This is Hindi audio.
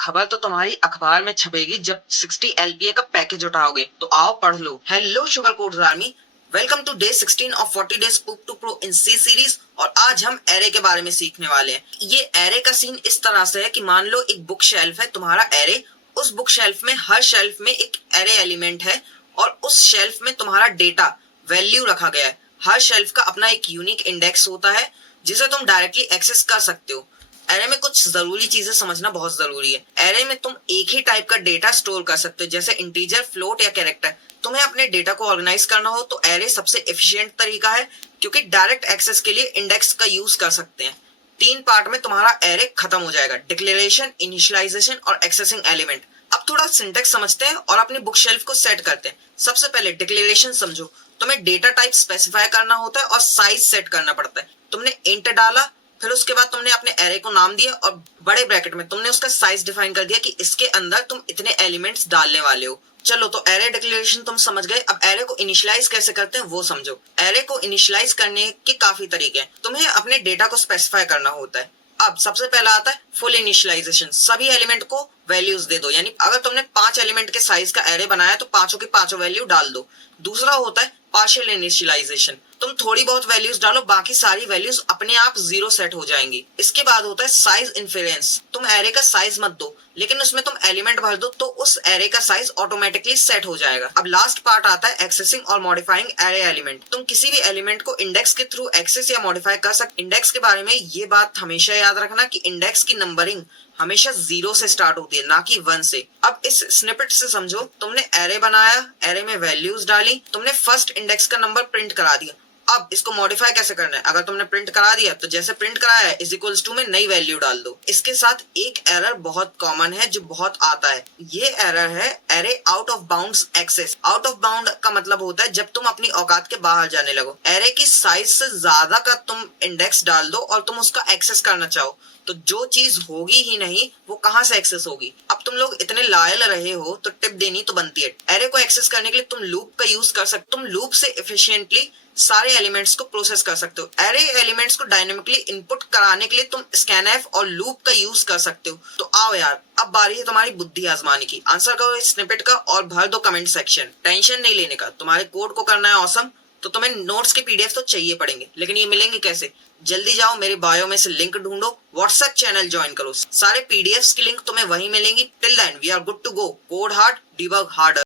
खबर तो तुम्हारी अखबार में छपेगी जब 60 LPA का पैकेज उठाओगे। तो आओ पढ़ लो। Hello sugar codes army, welcome to day 16 of 40 days spook to pro in C series. और आज हम एरे के बारे में सीखने वाले हैं। ये एरे का सीन इस तरह से है कि मान लो एक बुक शेल्फ है तुम्हारा एरे। उस बुक शेल्फ में हर शेल्फ में एक एरे एलिमेंट है और उस शेल्फ में तुम्हारा डेटा वैल्यू रखा गया है। हर शेल्फ का अपना एक यूनिक इंडेक्स होता है जिसे तुम डायरेक्टली एक्सेस कर सकते हो। एरे में कुछ जरूरी चीजें समझना बहुत जरूरी है। एरे में तुम एक ही टाइप का डेटा स्टोर कर सकते हो, जैसे इंटीजर, फ्लोट या कैरेक्टर। तुम्हें अपने डेटा को ऑर्गेनाइज करना हो तो एरे सबसे एफिशिएंट तरीका है, क्योंकि डायरेक्ट एक्सेस के लिए इंडेक्स का यूज कर सकते हैं। 3 पार्ट में तुम्हारा एरे खत्म हो जाएगा: डिक्लेरेशन, इनिशियलाइजेशन और एक्सेसिंग एलिमेंट। अब थोड़ा सिंटेक्स समझते हैं और अपनी बुक शेल्फ को सेट करते हैं। सबसे पहले डिक्लेरेशन समझो। तुम्हें डेटा टाइप स्पेसिफाई करना होता है और साइज सेट करना पड़ता है। तुमने इंट डाला, फिर उसके बाद तुमने अपने एरे को नाम दिया और बड़े ब्रैकेट में तुमने उसका साइज डिफाइन कर दिया कि इसके अंदर तुम इतने एलिमेंट्स डालने वाले हो। चलो, तो एरे डिक्लेरेशन तुम समझ गए। अब एरे को इनिशियलाइज कैसे करते हैं वो समझो। एरे को इनिशियलाइज करने के काफी तरीके हैं। तुम्हें अपने डेटा को स्पेसिफाई करना होता है। अब सबसे पहला आता है फुल इनिशियलाइजेशन। सभी एलिमेंट को वैल्यूज दे दो, यानी अगर तुमने 5 एलिमेंट के साइज का एरे बनाया तो पांचों की पांचों वैल्यू डाल दो। दूसरा होता है पार्शियल इनिशियलाइजेशन। तुम थोड़ी बहुत वैल्यूज डालो, बाकी सारी वैल्यूज अपने आप 0 सेट हो जाएंगी। इसके बाद होता है साइज इन्फेरेंस। तुम एरे का साइज मत दो, लेकिन उसमें तुम एलिमेंट भर दो तो उस एरे का साइज ऑटोमेटिकली सेट हो जाएगा। अब लास्ट पार्ट आता है एक्सेसिंग और मॉडिफाइंग एरे एलिमेंट। तुम किसी भी एलिमेंट को इंडेक्स के थ्रू एक्सेस या मॉडिफाई कर सकते। इंडेक्स के बारे में ये बात हमेशा याद रखना कि इंडेक्स की नंबरिंग हमेशा 0 से स्टार्ट होती है, ना कि 1 से। अब इस स्निपेट से समझो, तुमने एरे बनाया, एरे में वैल्यूज डाली, तुमने फर्स्ट इंडेक्स का नंबर प्रिंट करा दिया। अब इसको मॉडिफाई कैसे करना है? अगर तुमने प्रिंट करा दिया तो जैसे प्रिंट कराया है इज इक्वल्स टू में नई वैल्यू डाल दो। इसके साथ एक एरर बहुत कॉमन है जो बहुत आता है। ये एरर है array out of bounds access. Out of bound का मतलब होता है जब तुम अपनी औकात के बाहर जाने लगो। एरे की साइज से ज्यादा का तुम इंडेक्स डाल दो और तुम उसका एक्सेस करना चाहो तो जो चीज होगी ही नहीं वो कहां से एक्सेस होगी। अब तुम लोग इतने लायल रहे हो तो टिप देनी तो बनती है। एरे को एक्सेस करने के लिए तुम लूप का यूज कर सकते। तुम लूप से एफिशिएंटली सारे एलिमेंट्स को प्रोसेस कर सकते हो। एरे एलिमेंट्स को डायनेमिकली इनपुट कराने के लिए तुम स्कैनएफ और लूप का यूज कर सकते हो। तो आओ यार, अब बारी है तुम्हारी बुद्धि आजमाने की। आंसर करो इस स्निपेट का और भर दो कमेंट सेक्शन। टेंशन नहीं लेने का, तुम्हारे कोड को करना है ऑसम। तो तुम्हें नोट्स के पीडीएफ तो चाहिए पड़ेंगे, लेकिन ये मिलेंगे कैसे? जल्दी जाओ, मेरे बायो में से लिंक ढूंढो, व्हाट्सएप चैनल ज्वाइन करो। सारे पीडीएफ्स की लिंक तुम्हें वहीं मिलेंगी। Till then we are good to go. Code hard, debug harder.